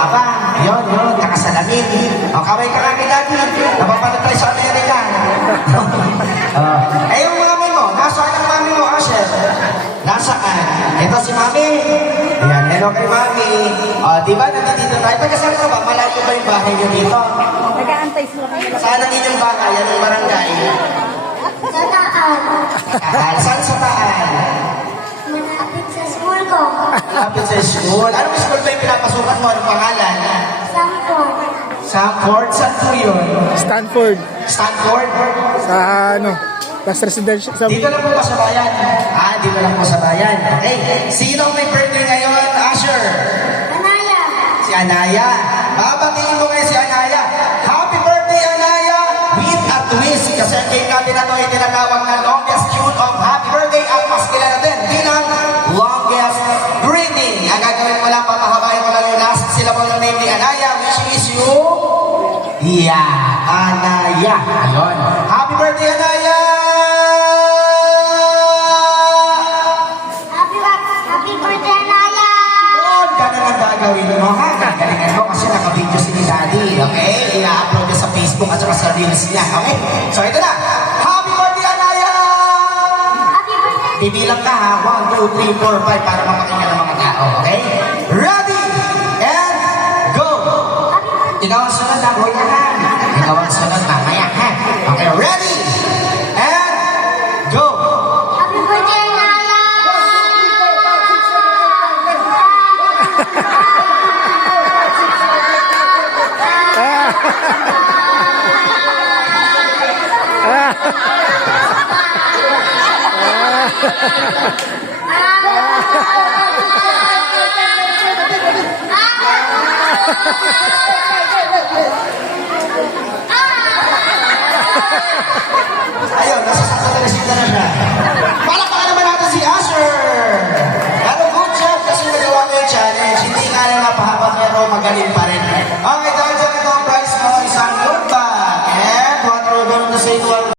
Aba, yun, nakasalamin. O, kaway ka lang lagi. Napapanood tayo sa Amerika. Yung mami mo, nasaan ang mami mo, Asher? Nasaan? Ito si mami. Ayan, hello kay mami. Di ba, nandito tayo. Taga saan ka ba? Malayo ba yung bahay niyo dito? Nag-aantay sila kayo. Saan ang inyong bahay? Anong barangay? Sa taan. Saan sa taan? Malapit sa school ko. Malapit sa school. Anong school ba yung pinapasukan mo? Anong pangalan? Sanford. Sanford? Saan po yun? Stanford. Stanford? Sa ano? Last residential. Sa... Dito lang po ba sa bayan? Dito lang po sa bayan. Okay. Sino may birthday ngayon, Asher? Anaya. Si Anaya. Babatiin mo ngayon si Anaya. Happy birthday, Anaya! With a twist. Kasi ang game natin na ito ay tinatawag na longest tune of happy birthday at mas kilala din bilang longest greeting. Ang gagawin mo lang, papahabayin mo lang yung last syllable ng name ni Anaya, which is you... Anaya. Ayun. Happy birthday, Anaya! Happy birthday, Anaya. Ganun ang gagawin mo, ha? Galingan mo kasi naka-video si Daddy, okay? I-upload niya sa Facebook at saka sa Reels niya, okay? So, ito na. Happy birthday, Anaya! Happy birthday. Bibilang ka, ha? 1, 2, 3, 4, 5 para mapakinggan ng mga tao, okay? Ready! And go! Ikaw ang sunod na, kuya, ha? Ikaw ang sunod, mamaya, ha? Okay, ready! And go! Happy birthday, Anaya. Ayun, nasa Santa Teresita na siya. Palakpakan naman natin si